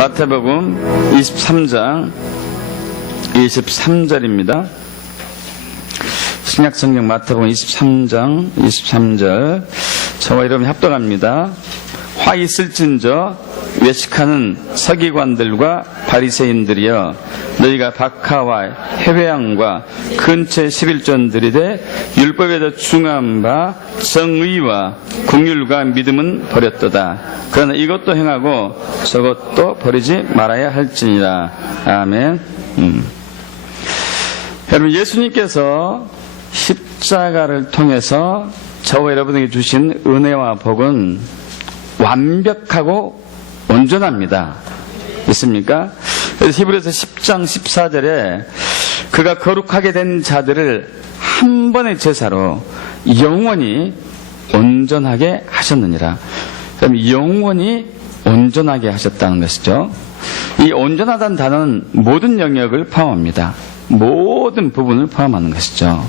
마태복음 23장 23절입니다. 신약성경 마태복음 23장 23절. 저와 여러분 합독합니다. 화 있을진저 외식하는 서기관들과 바리새인들이여, 너희가 박하와 해외양과 근처 11존들이되 율법에도 중한 바 정의와 긍휼과 믿음은 버렸도다. 그러나 이것도 행하고 저것도 버리지 말아야 할지니라. 아멘. 여러분, 예수님께서 십자가를 통해서 저와 여러분에게 주신 은혜와 복은 완벽하고 온전합니다. 있습니까? 그래서 히브리서 10장 14절에 그가 거룩하게 된 자들을 한 번의 제사로 영원히 온전하게 하셨느니라. 그럼 영원히 온전하게 하셨다는 것이죠. 이 온전하다는 단어는 모든 영역을 포함합니다. 모든 부분을 포함하는 것이죠.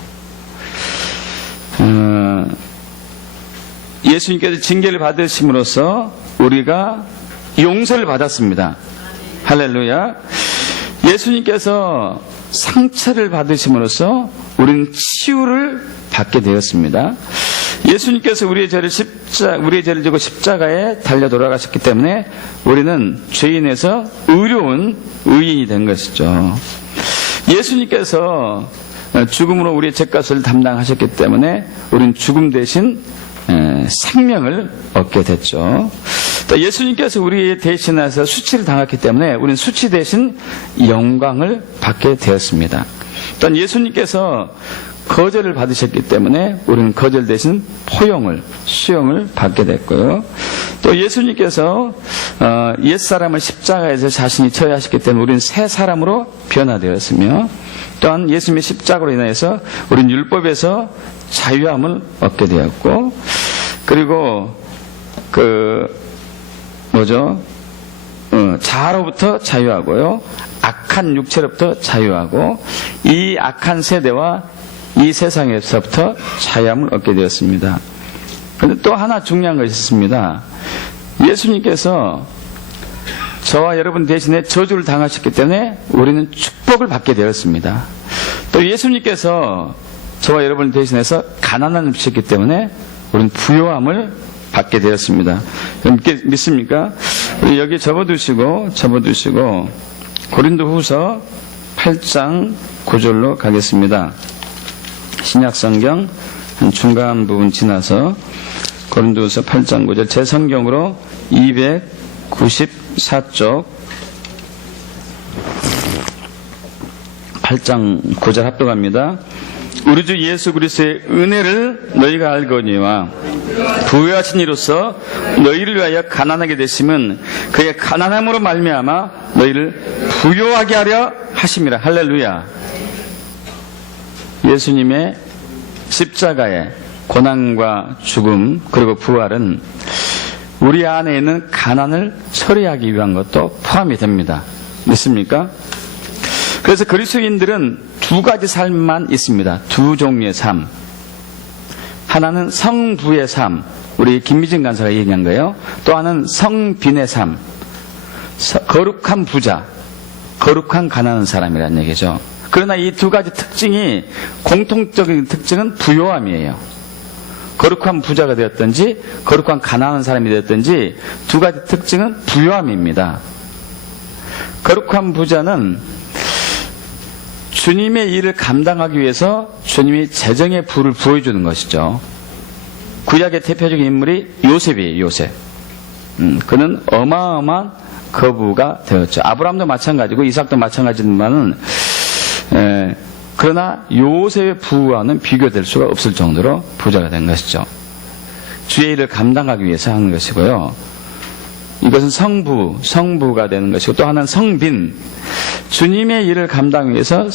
예수님께서 징계를 받으심으로써 우리가 용서를 받았습니다. 할렐루야. 예수님께서 상처를 받으심으로써 우리는 치유를 받게 되었습니다. 예수님께서 우리의 죄를 지고 십자가에 달려 돌아가셨기 때문에 우리는 죄인에서 의로운 의인이 된 것이죠. 예수님께서 죽음으로 우리의 죄값을 담당하셨기 때문에 우리는 죽음 대신 생명을 얻게 됐죠. 또 예수님께서 우리 대신해서 수치를 당했기 때문에 우리는 수치 대신 영광을 받게 되었습니다. 또 예수님께서 거절을 받으셨기 때문에 우리는 거절 대신 수용을 받게 됐고요. 또 예수님께서 옛사람을 십자가에서 자신이 처해하셨기 때문에 우리는 새 사람으로 변화되었으며, 또한 예수님의 십자가로 인해서 우리는 율법에서 자유함을 얻게 되었고, 그리고 자아로부터 자유하고요, 악한 육체로부터 자유하고, 이 악한 세대와 이 세상에서부터 자유함을 얻게 되었습니다. 그런데 또 하나 중요한 것이 있습니다. 예수님께서 저와 여러분 대신에 저주를 당하셨기 때문에 우리는 축복을 받게 되었습니다. 또 예수님께서 저와 여러분 대신해서 가난함을 주셨기 때문에 우리는 부요함을 받게 되었습니다. 믿습니까? 우리 여기 접어두시고 고린도후서 8장 9절로 가겠습니다. 신약성경 한 중간 부분 지나서 고린도후서 8장 9절, 제 성경으로 294쪽 8장 9절 합독합니다. 우리 주 예수 그리스도의 은혜를 너희가 알거니와 부유하신 이로써 너희를 위하여 가난하게 되심은 그의 가난함으로 말미암아 너희를 부유하게 하려 하심이라. 할렐루야. 예수님의 십자가의 고난과 죽음 그리고 부활은 우리 안에 있는 가난을 처리하기 위한 것도 포함이 됩니다. 믿습니까? 그래서 그리스도인들은 두 가지 삶만 있습니다. 두 종류의 삶. 하나는 성부의 삶, 우리 김미진 간사가 얘기한 거예요. 또 하나는 성빈의 삶, 거룩한 부자, 거룩한 가난한 사람이라는 얘기죠. 그러나 이 두 가지 특징이, 공통적인 특징은 부요함이에요. 거룩한 부자가 되었든지 거룩한 가난한 사람이 되었든지 두 가지 특징은 부요함입니다. 거룩한 부자는 주님의 일을 감당하기 위해서 주님이 재정의 부를 부어주는 것이죠. 구약의 대표적인 인물이 요셉이에요. 요셉. 그는 어마어마한 거부가 되었죠. 아브라함도 마찬가지고 이삭도 마찬가지지만은 그러나 요셉의 부와는 비교될 수가 없을 정도로 부자가 된 것이죠. 주의 일을 감당하기 위해서 하는 것이고요. 이것은 성부가 되는 것이고, 또 하나는 성빈, 주님의 일을 감당하기 위해서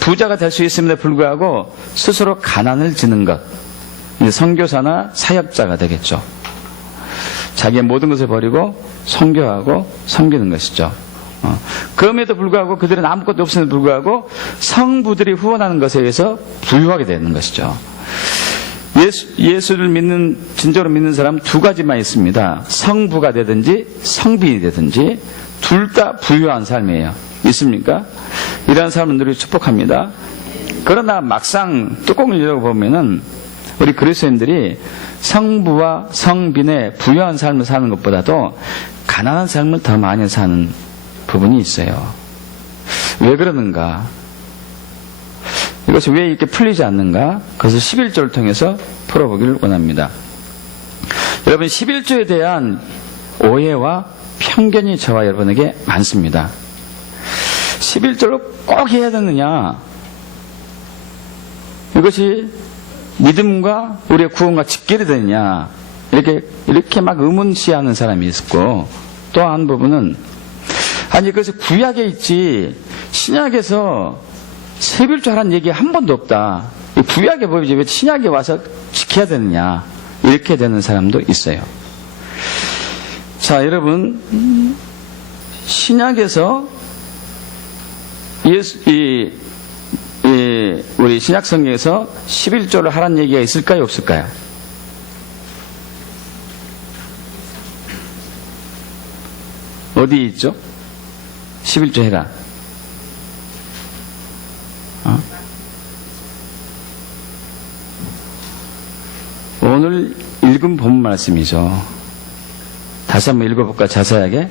부자가 될 수 있음에도 불구하고 스스로 가난을 지는 것, 선교사나 사역자가 되겠죠. 자기의 모든 것을 버리고 선교하고 섬기는 것이죠. 그럼에도 불구하고 그들은 아무것도 없음에도 불구하고 성부들이 후원하는 것에 의해서 부유하게 되는 것이죠. 예수를 진짜로 믿는 사람 두 가지만 있습니다. 성부가 되든지 성빈이 되든지 둘 다 부유한 삶이에요. 있습니까? 이런 사람들이 축복합니다. 그러나 막상 뚜껑을 열어보면은 우리 그리스도인들이 성부와 성빈의 부유한 삶을 사는 것보다도 가난한 삶을 더 많이 사는 부분이 있어요. 왜 그러는가? 이것이 왜 이렇게 풀리지 않는가? 그래서 11조를 통해서 풀어보기를 원합니다. 여러분, 11조에 대한 오해와 편견이 저와 여러분에게 많습니다. 11조를 꼭 해야 되느냐? 이것이 믿음과 우리의 구원과 직결이 되느냐? 이렇게 막 의문시하는 사람이 있고, 또 한 부분은, 아니, 그것이 구약에 있지, 신약에서 11조 하라는 얘기 한 번도 없다. 구약의 법이지 왜 신약에 와서 지켜야 되느냐? 이렇게 되는 사람도 있어요. 자, 여러분, 신약에서 우리 신약 성경에서 11조를 하라는 얘기가 있을까요, 없을까요? 어디 있죠? 11조 해라. 오늘 읽은 본 말씀이죠. 다시 한번 읽어볼까, 자세하게?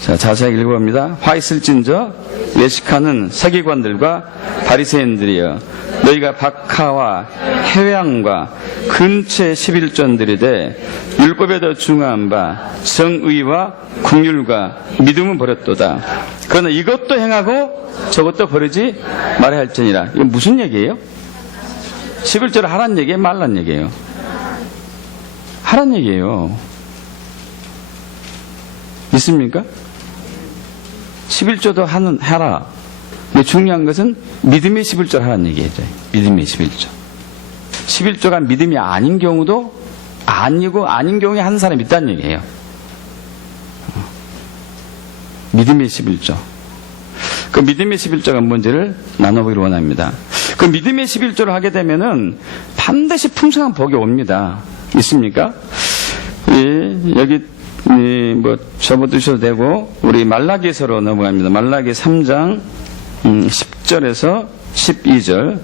자, 자세하게 읽어봅니다. 화 있을진저 외식하는 서기관들과 바리새인들이여, 너희가 박하와 해왕과 근처의 11조들이되 율법에 더 중요한 바 정의와 긍휼과 믿음은 버렸도다. 그러나 이것도 행하고 저것도 버리지 말아야 할지니라. 이건 무슨 얘기예요? 11조를 하란 얘기예요, 말란 얘기예요? 하란 얘기예요. 있습니까? 11조도 하라. 근데 중요한 것은 믿음의 11조를 하라는 얘기죠. 믿음의 11조. 11조가 믿음이 아닌 경우도 아닌 경우에 하는 사람이 있다는 얘기예요. 믿음의 11조. 그 믿음의 11조가 뭔지를 나눠보기를 원합니다. 그 믿음의 11조를 하게 되면은 반드시 풍성한 복이 옵니다. 있습니까? 여기 접어두셔도 되고, 우리 말라기서로 넘어갑니다. 말라기 3장 10절에서 12절.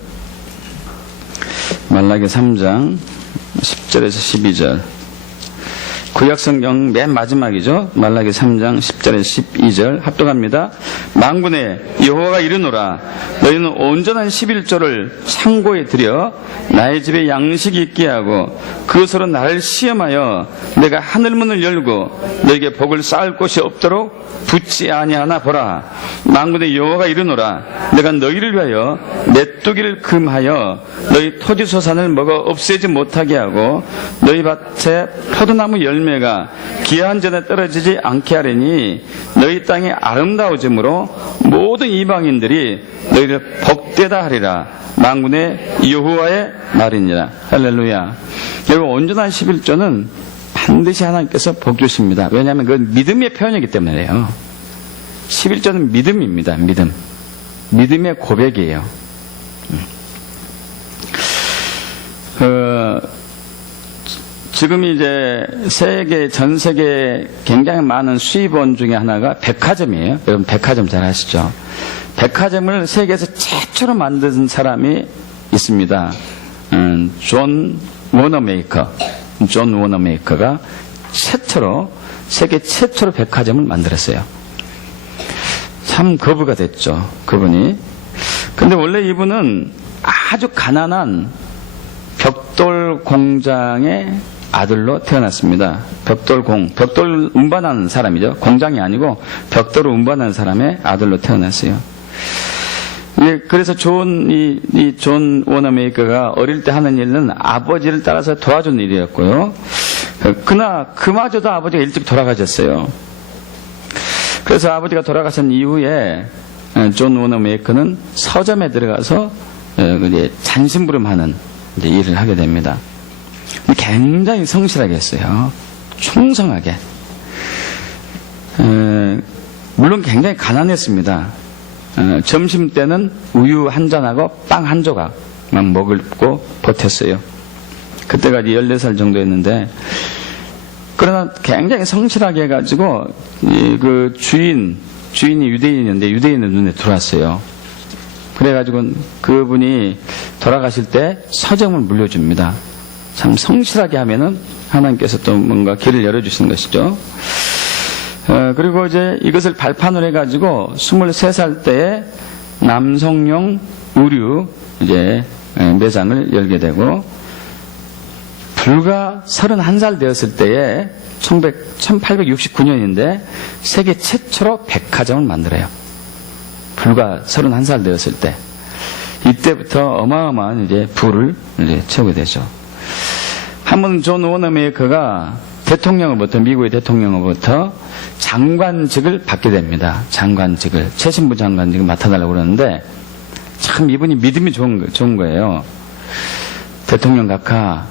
말라기 3장 10절에서 12절. 구약성경 맨 마지막이죠. 말라기 3장 10절에서 12절 합독합니다. 만군의 여호와가 이르노라, 너희는 온전한 11조를 창고에 들여 나의 집에 양식이 있게 하고 그것으로 나를 시험하여 내가 하늘문을 열고 너에게 복을 쌓을 곳이 없도록 붙지 아니하나 보라. 만군의 여호와가 이르노라, 내가 너희를 위하여 메뚜기를 금하여 너희 토지 소산을 먹어 없애지 못하게 하고 너희 밭에 포도나무 열매가 기한 전에 떨어지지 않게 하리니 너희 땅이 아름다워짐으로 모든 이방인들이 너희를 복되다 하리라. 만군의 여호와의 말이니라. 할렐루야. 여러분, 온전한 11조는 반드시 하나님께서 복 주십니다. 왜냐하면 그건 믿음의 표현이기 때문에요. 11조는 믿음입니다. 믿음의 고백이에요. 지금 이제 전 세계에 굉장히 많은 수입원 중에 하나가 백화점이에요. 여러분, 백화점 잘 아시죠? 백화점을 세계에서 최초로 만든 사람이 있습니다. 존 워너메이커가 세계 최초로 백화점을 만들었어요. 참 거부가 됐죠, 그분이. 근데 원래 이분은 아주 가난한 벽돌 공장의 아들로 태어났습니다. 벽돌 운반하는 사람이죠. 공장이 아니고 벽돌을 운반하는 사람의 아들로 태어났어요. 그래서 존 워너메이커가 어릴 때 하는 일은 아버지를 따라서 도와준 일이었고요. 그러나 그마저도 아버지가 일찍 돌아가셨어요. 그래서 아버지가 돌아가신 이후에 존 워너메이커는 서점에 들어가서 잔심부름하는 일을 하게 됩니다. 굉장히 성실하게 했어요. 충성하게. 물론 굉장히 가난했습니다. 점심 때는 우유 한 잔하고 빵 한 조각만 먹고 버텼어요. 그때가 14살 정도였는데, 그러나 굉장히 성실하게 해가지고 그 주인이 유대인이었는데 유대인의 눈에 들어왔어요. 그래가지고 그분이 돌아가실 때 서점을 물려줍니다. 참 성실하게 하면은 하나님께서 또 뭔가 길을 열어주시는 것이죠. 그리고 이제 이것을 발판으로 해가지고 23살 때에 남성용 의류 이제 매장을 열게 되고, 불과 31살 되었을 때에 1869년인데 세계 최초로 백화점을 만들어요. 불과 31살 되었을 때. 이때부터 어마어마한 이제 부를 이제 채우게 되죠. 한번 존 워너메이커가 대통령으로부터, 미국의 대통령으로부터 장관직을 받게 됩니다. 장관직을, 최신부 장관직을 맡아달라고 그러는데, 참 이분이 믿음이 좋은 거예요. 대통령 각하,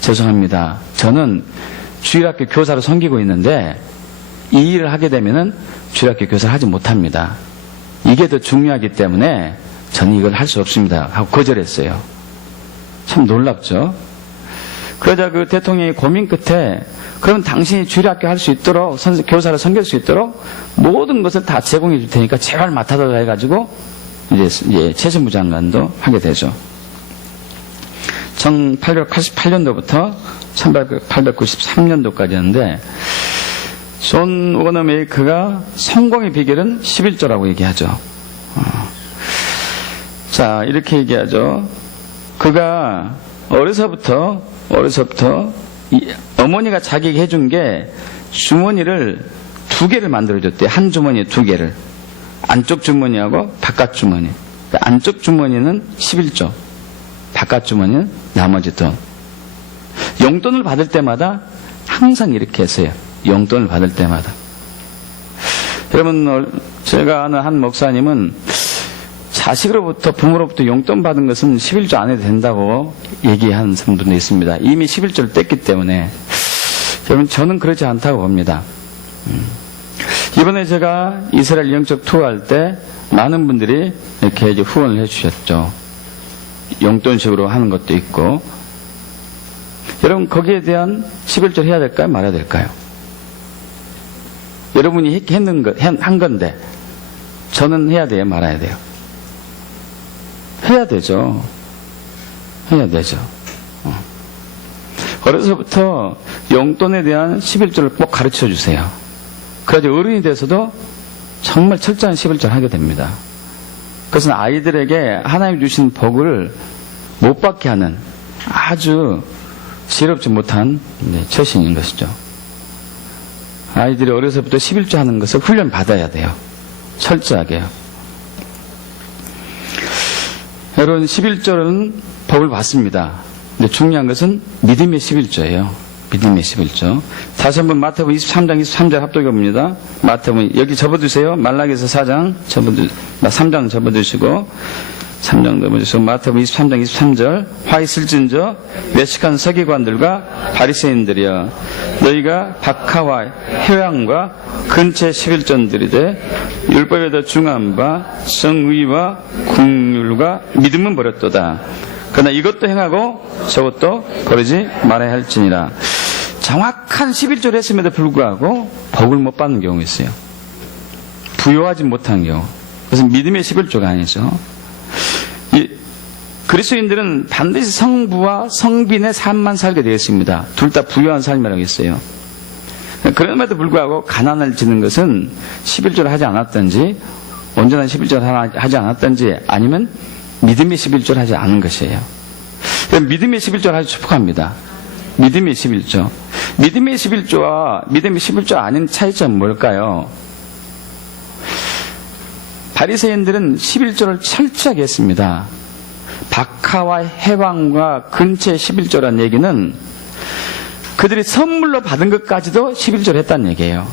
죄송합니다. 저는 주일학교 교사로 섬기고 있는데 이 일을 하게 되면은 주일학교 교사를 하지 못합니다. 이게 더 중요하기 때문에 저는 이걸 할 수 없습니다 하고 거절했어요. 참 놀랍죠. 그러자 그 대통령이 고민 끝에, 그럼 당신이 주일학교 할 수 있도록, 교사를 섬길 수 있도록 모든 것을 다 제공해 줄 테니까 제발 맡아달라 해가지고 이제 최신부 장관도 하게 되죠. 1888년도부터 1893년도까지였는데, 존 워너메이커가 성공의 비결은 11조라고 얘기하죠. 자, 이렇게 얘기하죠. 그가 어려서부터 어머니가 자기에게 해준 게 주머니를 2개를 만들어줬대요. 한 주머니에 2개를. 안쪽 주머니하고 바깥 주머니. 그러니까 안쪽 주머니는 11조. 바깥 주머니는 나머지 돈. 용돈을 받을 때마다 항상 이렇게 했어요. 용돈을 받을 때마다. 여러분, 제가 아는 한 목사님은 자식으로부터, 부모로부터 용돈 받은 것은 11조 안 해도 된다고 얘기하는 분도 있습니다. 이미 11조를 뗐기 때문에. 여러분, 저는 그렇지 않다고 봅니다. 이번에 제가 이스라엘 영적 투어할 때 많은 분들이 이렇게 이제 후원을 해주셨죠. 용돈식으로 하는 것도 있고. 여러분, 거기에 대한 11조를 해야 될까요? 말아야 될까요? 여러분이 한 건데 저는 해야 돼요? 말아야 돼요? 해야 되죠. 해야 되죠. 어려서부터 용돈에 대한 11조를 꼭 가르쳐 주세요. 그래서 어른이 돼서도 정말 철저한 11조를 하게 됩니다. 그것은 아이들에게 하나님 주신 복을 못 받게 하는 아주 지혜롭지 못한 처신인 것이죠. 아이들이 어려서부터 11조 하는 것을 훈련 받아야 돼요. 철저하게요. 여러분, 11조는 복을 받습니다. 근데 중요한 것은 믿음의 11조예요. 믿음의 11조. 다시 한번 마태복음 23장 23절 합독해 봅니다. 마태복음, 여기 접어두세요. 말라기서 4장 3장 접어두시고 3장 접어두시고 마태복음 23장 23절. 화 있을진저 외식한 서기관들과 바리새인들이여, 너희가 박하와 회왕과 근체 11조들이되 율법에 더 중한 바 성의와 국률과 믿음은 버렸도다. 그러나 이것도 행하고 저것도 버리지 말아야 할지니라. 정확한 11조를 했음에도 불구하고 복을 못 받는 경우가 있어요. 부요하지 못한 경우. 그것은 믿음의 11조가 아니죠. 그리스도인들은 반드시 성부와 성빈의 삶만 살게 되어 있습니다. 둘 다 부요한 삶이라고 했어요. 그럼에도 불구하고 가난을 지는 것은 11조를 하지 않았든지, 온전한 11조를 하지 않았든지, 아니면 믿음의 11조를 하지 않은 것이에요. 믿음의 11조를 아주 축복합니다. 믿음의 11조. 믿음의 11조와 믿음의 11조 아닌 차이점은 뭘까요? 바리새인들은 11조를 철저하게 했습니다. 박하와 해왕과 근체 11조란 얘기는 그들이 선물로 받은 것까지도 11조를 했다는 얘기예요.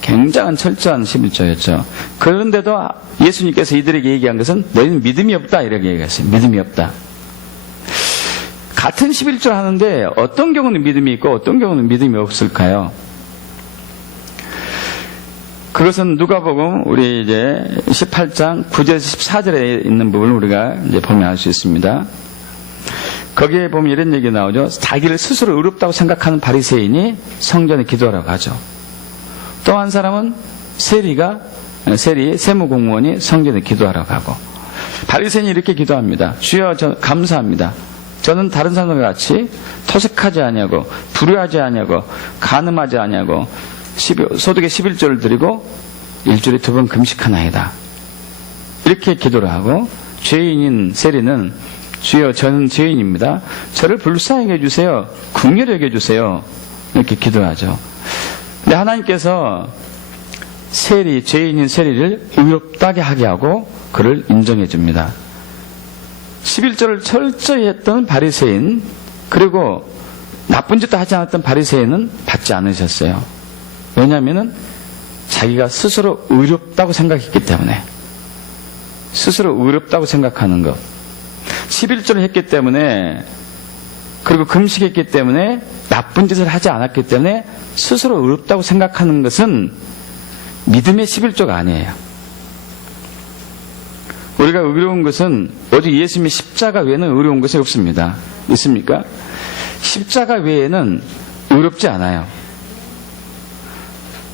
굉장한 철저한 11조였죠. 그런데도 예수님께서 이들에게 얘기한 것은 너희는 믿음이 없다, 이렇게 얘기했어요. 믿음이 없다. 같은 11조를 하는데 어떤 경우는 믿음이 있고 어떤 경우는 믿음이 없을까요? 그것은 누가복음 우리 이제 18장 9절에서 14절에 있는 부분을 우리가 이제 보면 알 수 있습니다. 거기에 보면 이런 얘기 나오죠. 자기를 스스로 의롭다고 생각하는 바리새인이 성전에 기도하라고 하죠. 또 한 사람은 세무공무원이 성전에 기도하라고 하고, 바리새인이 이렇게 기도합니다. 주여, 저 감사합니다. 저는 다른 사람과 같이 토색하지 아니하고 불효하지 아니하고 간음하지 아니하고 소득의 11조를 드리고 일주일에 2번 금식하나이다. 이렇게 기도를 하고, 죄인인 세리는 주여, 저는 죄인입니다. 저를 불쌍히 해주세요. 긍휼히 여겨주세요. 이렇게 기도하죠. 근데 하나님께서 죄인인 세리를 의롭다게 하게 하고 그를 인정해 줍니다. 11조를 철저히 했던 바리새인, 그리고 나쁜 짓도 하지 않았던 바리새인은 받지 않으셨어요. 왜냐하면 자기가 스스로 의롭다고 생각했기 때문에, 스스로 의롭다고 생각하는 것, 11조를 했기 때문에, 그리고 금식했기 때문에, 나쁜 짓을 하지 않았기 때문에 스스로 의롭다고 생각하는 것은 믿음의 11조가 아니에요. 우리가 의로운 것은 오직 예수님의 십자가 외에는 의로운 것이 없습니다. 있습니까? 십자가 외에는 의롭지 않아요.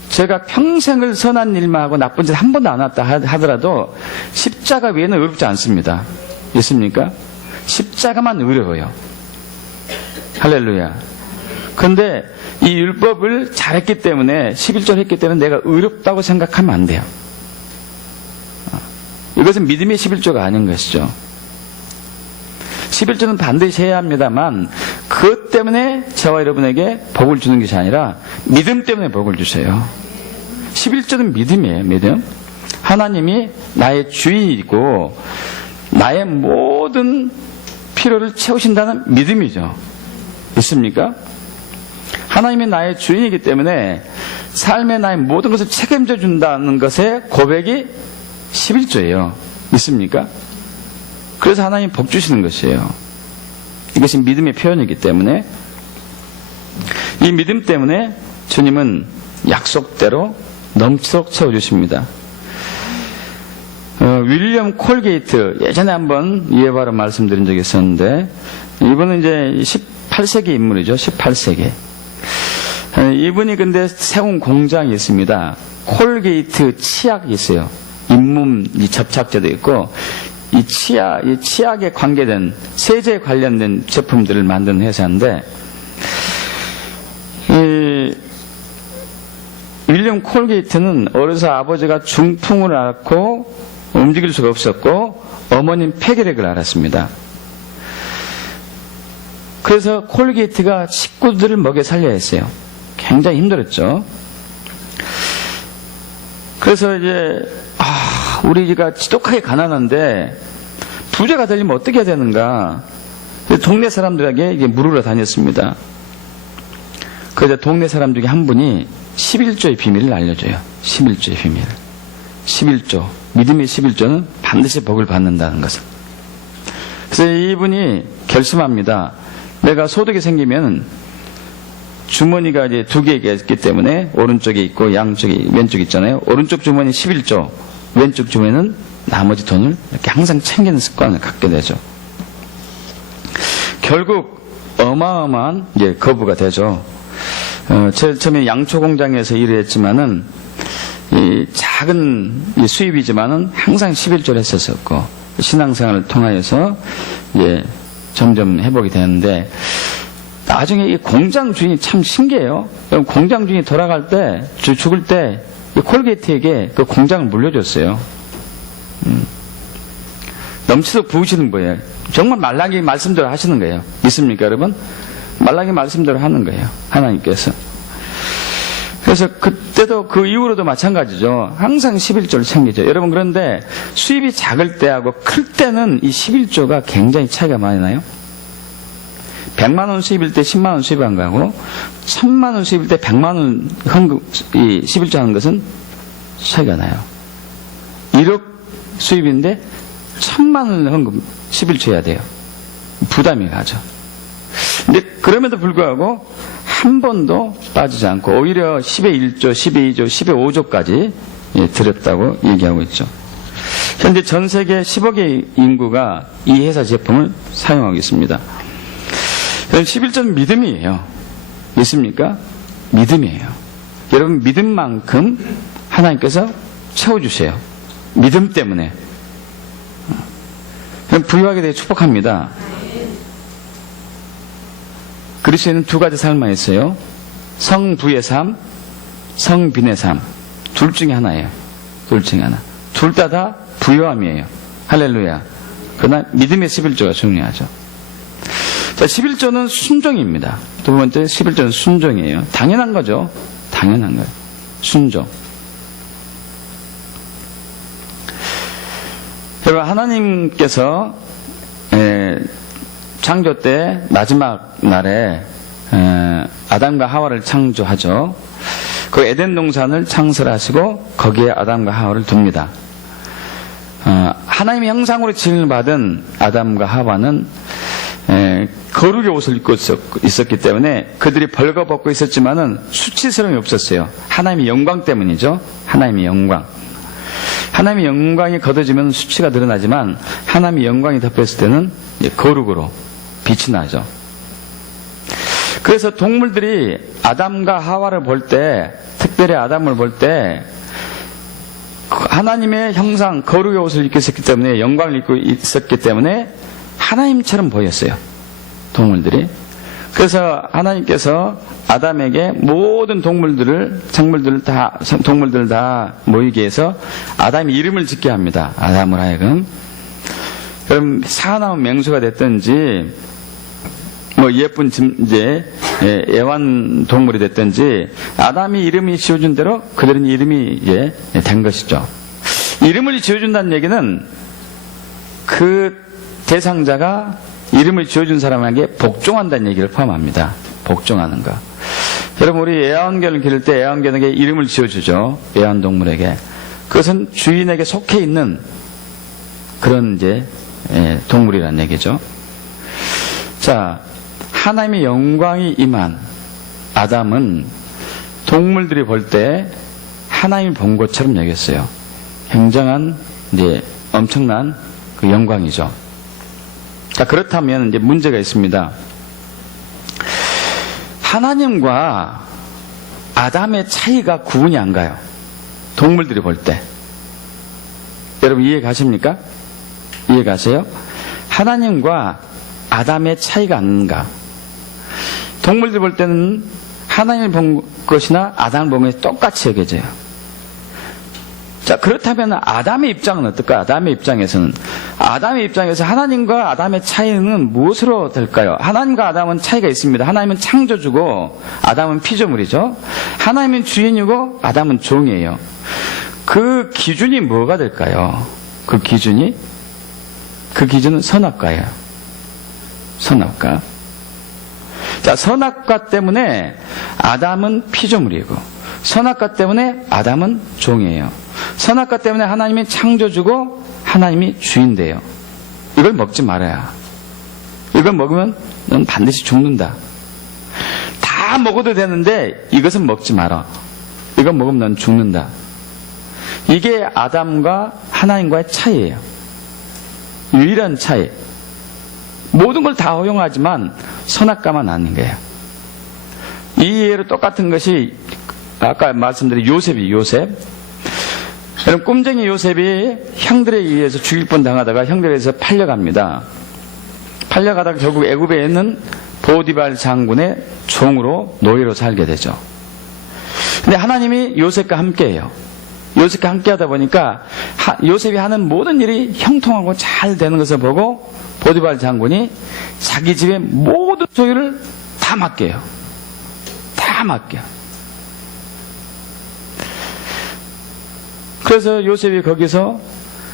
제가 평생을 선한 일만 하고 나쁜 짓 한 번도 안 했다 하더라도 십자가 외에는 의롭지 않습니다. 있습니까? 십자가만 의로워요. 할렐루야. 그런데 이 율법을 잘했기 때문에, 11조를 했기 때문에 내가 의롭다고 생각하면 안 돼요. 이것은 믿음의 11조가 아닌 것이죠. 11조는 반드시 해야 합니다만, 그것 때문에 저와 여러분에게 복을 주는 것이 아니라 믿음 때문에 복을 주세요. 11조는 믿음이에요. 믿음. 하나님이 나의 주인이고 나의 모든 필요를 채우신다는 믿음이죠. 있습니까? 하나님이 나의 주인이기 때문에 삶의 나의 모든 것을 책임져 준다는 것의 고백이 11조예요. 있습니까? 그래서 하나님 복 주시는 것이에요. 이것이 믿음의 표현이기 때문에, 이 믿음 때문에 주님은 약속대로 넘치도록 채워주십니다. 윌리엄 콜게이트, 예전에 한번 이에 바로 말씀드린 적이 있었는데, 이분은 이제 18세기 인물이죠. 18세기. 이분이 근데 세운 공장이 있습니다. 콜게이트 치약이 있어요. 잇몸 접착제도 있고, 이 치약에 관계된, 세제에 관련된 제품들을 만드는 회사인데, 윌리엄 콜게이트는 어려서 아버지가 중풍을 앓고 움직일 수가 없었고, 어머님 폐결핵을 앓았습니다. 그래서 콜게이트가 식구들을 먹여 살려야 했어요. 굉장히 힘들었죠. 그래서 이제 우리가 지독하게 가난한데 부자가 되려면 어떻게 해야 되는가? 동네 사람들에게 이게 물으러 다녔습니다. 그래서 동네 사람 중에 한 분이 11조의 비밀을 알려줘요. 11조의 비밀. 11조. 믿음의 11조는 반드시 복을 받는다는 것을. 그래서 이분이 결심합니다. 내가 소득이 생기면 주머니가 이제 2개가 있기 때문에 오른쪽에 있고 양쪽에 왼쪽에 있잖아요. 오른쪽 주머니 11조, 왼쪽 주머니는 나머지 돈을 이렇게 항상 챙기는 습관을 갖게 되죠. 결국 어마어마한 이제 거부가 되죠. 제일 처음에 양초 공장에서 일을 했지만은 이 작은 수입이지만은 항상 11조를 했었고, 신앙생활을 통하여서 이제 점점 회복이 되는데, 나중에 이 공장 주인이 참 신기해요. 공장 주인이 돌아갈 때, 죽을 때, 이 콜게이트에게 그 공장을 물려줬어요. 넘치도록 부으시는 거예요. 정말 말라기 말씀대로 하시는 거예요. 있습니까, 여러분? 말라기 말씀대로 하는 거예요. 하나님께서. 그래서 그때도 그 이후로도 마찬가지죠. 항상 11조를 챙기죠. 여러분, 그런데 수입이 작을 때하고 클 때는 이 11조가 굉장히 차이가 많이 나요. 100만 원 수입일 때 10만 원 수입한 거하고 1000만 원 수입일 때 100만 원 헌금, 이 11조 하는 것은 차이가 나요. 1억 수입인데 1000만 원 헌금 11조 해야 돼요. 부담이 가죠. 근데 그럼에도 불구하고 한 번도 빠지지 않고 오히려 10의 1조, 10의 2조, 10의 5조까지 드렸다고 얘기하고 있죠. 현재 전 세계 10억의 인구가 이 회사 제품을 사용하고 있습니다. 11조는 믿음이에요. 믿습니까? 믿음이에요. 여러분 믿음만큼 하나님께서 채워주세요. 믿음 때문에. 부유하게 되게 축복합니다. 그리스도인은 두 가지 삶만 있어요. 성부의 삶, 성빈의 삶. 둘 중에 하나예요. 둘 중에 하나. 둘 다 부유함이에요. 할렐루야. 그러나 믿음의 11조가 중요하죠. 자, 11조는 순종입니다. 두 번째 11조는 순종이에요. 당연한 거죠. 당연한 거예요. 순종. 여러분, 하나님께서 창조 때 마지막 날에 아담과 하와를 창조하죠. 그 에덴 동산을 창설하시고 거기에 아담과 하와를 둡니다. 하나님의 형상으로 지음을 받은 아담과 하와는 거룩의 옷을 입고 있었기 때문에 그들이 벌거벗고 있었지만은 수치스러움이 없었어요. 하나님의 영광 때문이죠. 하나님의 영광. 하나님의 영광이 걷어지면 수치가 드러나지만 하나님의 영광이 덮였을 때는 거룩으로 빛이 나죠. 그래서 동물들이 아담과 하와를 볼 때, 특별히 아담을 볼 때 하나님의 형상, 거룩의 옷을 입고 있었기 때문에, 영광을 입고 있었기 때문에 하나님처럼 보였어요. 동물들이. 그래서 하나님께서 아담에게 모든 동물들을 다 모이게 해서 아담이 이름을 짓게 합니다. 아담을 하여금. 그럼 사나운 맹수가 됐든지 예쁜 애완 동물이 됐든지 아담이 이름이 지어준 대로 그들은 이름이 된 것이죠. 이름을 지어준다는 얘기는 그 대상자가 이름을 지어준 사람에게 복종한다는 얘기를 포함합니다. 복종하는 거. 여러분, 우리 애완견을 기를 때 애완견에게 이름을 지어주죠. 애완동물에게. 그것은 주인에게 속해 있는 그런 동물이라는 얘기죠. 자, 하나님의 영광이 임한 아담은 동물들이 볼 때 하나님을 본 것처럼 여겼어요. 굉장한 엄청난 그 영광이죠. 자, 그렇다면 문제가 있습니다. 하나님과 아담의 차이가 구분이 안 가요. 동물들이 볼 때. 여러분 이해 가십니까? 이해 가세요? 하나님과 아담의 차이가 안 가. 동물들 볼 때는 하나님을 본 것이나 아담을 본 것이 똑같이 여겨져요. 자, 그렇다면 아담의 입장은 어떨까요? 아담의 입장에서 하나님과 아담의 차이는 무엇으로 될까요? 하나님과 아담은 차이가 있습니다. 하나님은 창조주고 아담은 피조물이죠. 하나님은 주인이고 아담은 종이에요. 그 기준이 뭐가 될까요? 그 기준은 선악과예요. 선악과. 자, 선악과 때문에 아담은 피조물이고 선악과 때문에 아담은 종이에요. 선악과 때문에 하나님이 창조주고 하나님이 주인돼요. 이걸 먹지 말아야. 이걸 먹으면 넌 반드시 죽는다. 다 먹어도 되는데 이것은 먹지 마라. 이거 먹으면 넌 죽는다. 이게 아담과 하나님과의 차이예요. 유일한 차이. 모든 걸 다 허용하지만 선악과만 아닌 거예요. 이 예로 똑같은 것이 아까 말씀드린 요셉. 여러분, 꼼쟁이 요셉이 형들에 의해서 죽일 뻔 당하다가 형들에서 팔려갑니다. 팔려가다가 결국 애굽에 있는 보디발 장군의 종으로 노예로 살게 되죠. 근데 하나님이 요셉과 함께해요. 요셉과 함께하다 보니까 요셉이 하는 모든 일이 형통하고 잘 되는 것을 보고 보디발 장군이 자기 집의 모든 소유를 다 맡겨요. 다 맡겨. 그래서 요셉이 거기서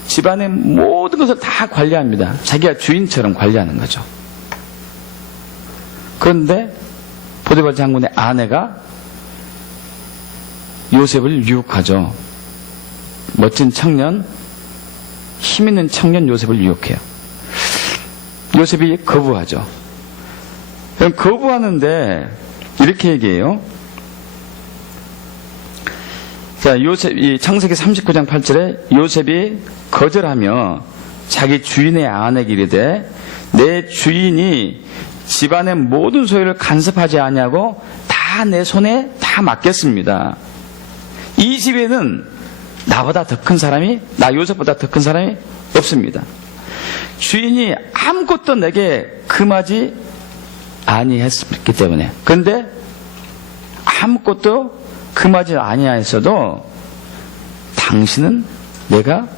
집안의 모든 것을 다 관리합니다. 자기가 주인처럼 관리하는 거죠. 그런데 보디발 장군의 아내가 요셉을 유혹하죠. 멋진 청년, 힘있는 청년 요셉을 유혹해요. 요셉이 거부하죠. 거부하는데 이렇게 얘기해요. 자, 이 창세기 39장 8절에 요셉이 거절하며 자기 주인의 아내에게 이르되 내 주인이 집안의 모든 소유를 간섭하지 아니하고 다 내 손에 다 맡겼습니다. 이 집에는 나보다 더 큰 사람이, 나 요셉보다 더 큰 사람이 없습니다. 주인이 아무것도 내게 금하지 아니했기 때문에. 그런데 아무것도 금하지 아니하였어도 당신은 내가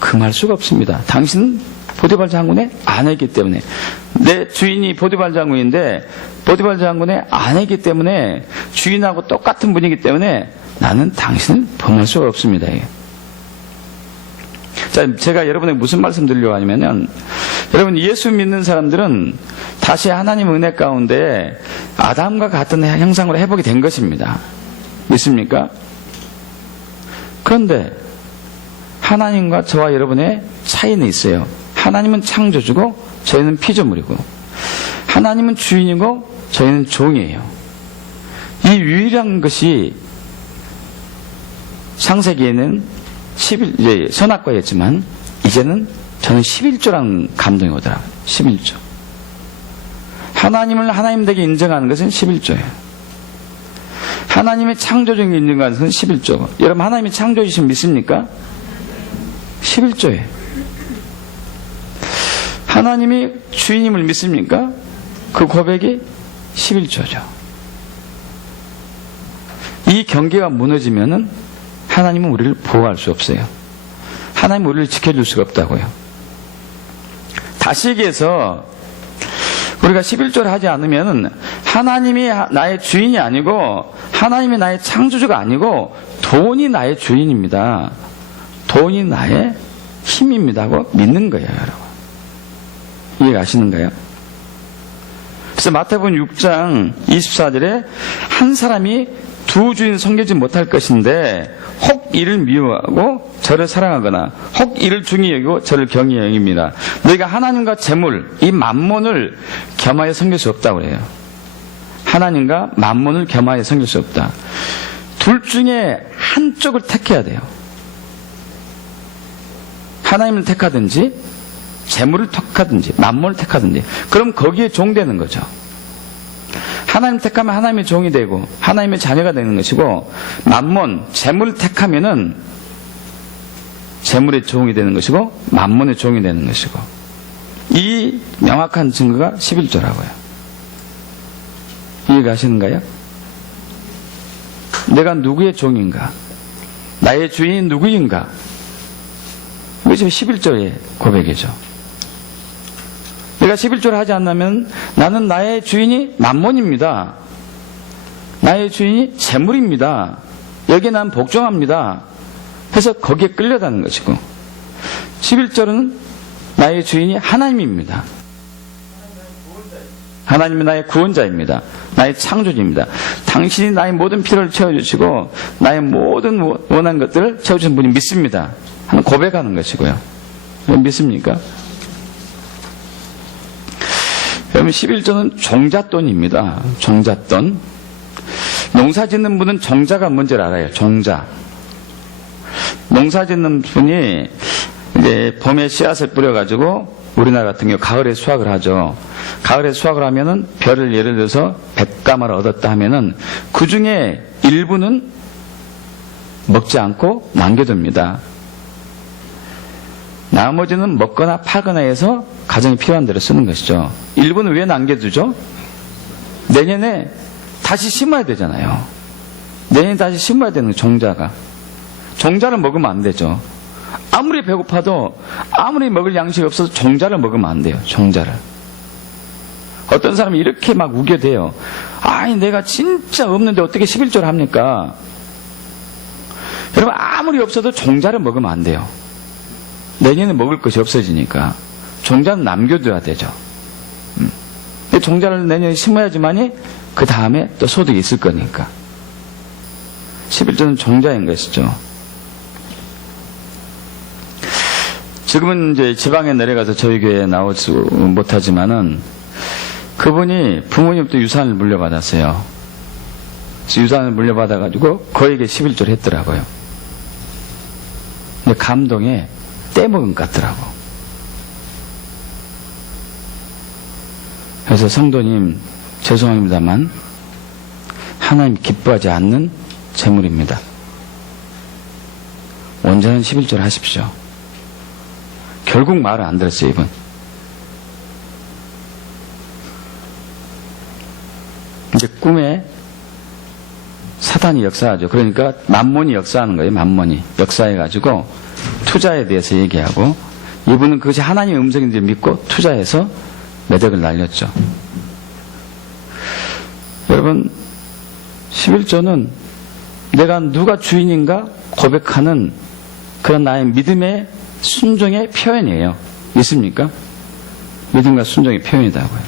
금할 수가 없습니다. 당신은 보디발 장군의 아내이기 때문에. 내 주인이 보디발 장군인데 보디발 장군의 아내이기 때문에 주인하고 똑같은 분이기 때문에 나는 당신을 범할 수가 없습니다. 자, 제가 여러분에게 무슨 말씀 드리려고 하냐면은, 여러분 예수 믿는 사람들은 다시 하나님 은혜 가운데 아담과 같은 형상으로 회복이 된 것입니다. 믿습니까? 그런데 하나님과 저와 여러분의 차이는 있어요. 하나님은 창조주고 저희는 피조물이고, 하나님은 주인이고 저희는 종이에요. 이 유일한 것이 창세기에는 선악과였지만 이제는 저는 11조라는 감동이 오더라고요. 11조. 하나님을 하나님 되게 인정하는 것은 11조예요. 하나님의 창조적인 인정하는 것은 11조. 여러분 하나님이 창조주신 믿습니까? 11조예요. 하나님이 주인임을 믿습니까? 그 고백이 11조죠. 이 경계가 무너지면은 하나님은 우리를 보호할 수 없어요. 하나님은 우리를 지켜줄 수가 없다고요. 다시 얘기해서 우리가 11조를 하지 않으면 하나님이 나의 주인이 아니고 하나님이 나의 창조주가 아니고 돈이 나의 주인입니다. 돈이 나의 힘입니다 하고 믿는 거예요, 여러분. 이해가 가시는가요? 그래서 마태복음 6장 24절에 한 사람이 두 주인 섬기지 못할 것인데 혹 이를 미워하고 저를 사랑하거나 혹 이를 중히 여기고 저를 경히 여깁니다. 너희가 하나님과 재물, 이 만몬을 겸하여 섬길 수 없다고 그래요. 하나님과 만몬을 겸하여 섬길 수 없다. 둘 중에 한쪽을 택해야 돼요. 하나님을 택하든지 재물을 택하든지 만몬을 택하든지, 그럼 거기에 종되는 거죠. 하나님 택하면 하나님의 종이 되고 하나님의 자녀가 되는 것이고, 만몬, 재물을 택하면은 재물의 종이 되는 것이고 만몬의 종이 되는 것이고, 이 명확한 증거가 11조라고요. 이해가 가시는가요? 내가 누구의 종인가? 나의 주인이 누구인가? 이게 지금 11조의 고백이죠. 내가 11조를 하지 않으면 나는 나의 주인이 만몬입니다. 나의 주인이 재물입니다. 여기에 난 복종합니다. 해서 거기에 끌려다는 것이고, 11조는 나의 주인이 하나님입니다. 하나님은 나의 구원자입니다. 나의 창조주입니다. 당신이 나의 모든 필요를 채워주시고 나의 모든 원하는 것들을 채워주신 분이 믿습니다 하는 고백하는 것이고요. 믿습니까? 그러면 11조는 종잣돈입니다. 종잣돈. 농사 짓는 분은 종자가 뭔지를 알아요. 종자. 농사 짓는 분이 이제 봄에 씨앗을 뿌려가지고, 우리나라 같은 경우 가을에 수확을 하죠. 가을에 수확을 하면은 벼를 예를 들어서 100가마를 얻었다 하면은 그 중에 일부는 먹지 않고 남겨둡니다. 나머지는 먹거나 팔거나 해서 가정이 필요한 대로 쓰는 것이죠. 일부는 왜 남겨두죠? 내년에 다시 심어야 되잖아요. 내년에 다시 심어야 되는 종자가. 종자를 먹으면 안 되죠. 아무리 배고파도, 아무리 먹을 양식이 없어서 종자를 먹으면 안 돼요. 종자를. 어떤 사람이 이렇게 막 우겨대요. 아니 내가 진짜 없는데 어떻게 11조를 합니까? 여러분 아무리 없어도 종자를 먹으면 안 돼요. 내년에 먹을 것이 없어지니까 종자는 남겨둬야 되죠. 종자를 내년에 심어야지만이 그 다음에 또 소득이 있을 거니까. 11조는 종자인 것이죠. 지금은 이제 지방에 내려가서 저희 교회에 나올 수 못하지만은 그분이 부모님부터 유산을 물려받았어요. 그래서 유산을 물려받아가지고 거에게 11조를 했더라고요. 근데 감동에 떼먹은 것 같더라고. 그래서 성도님 죄송합니다만 하나님 기뻐하지 않는 재물입니다. 온전한 11조를 하십시오. 결국 말을 안 들었어요, 이분. 이제 꿈에 사탄이 역사하죠. 그러니까 만몬이 역사하는 거예요. 만몬이 역사해가지고 투자에 대해서 얘기하고, 이분은 그것이 하나님의 음성인지 믿고 투자해서 매덕을 날렸죠. 여러분, 11조는 내가 누가 주인인가 고백하는 그런 나의 믿음의 순종의 표현이에요. 믿습니까? 믿음과 순종의 표현이라고요.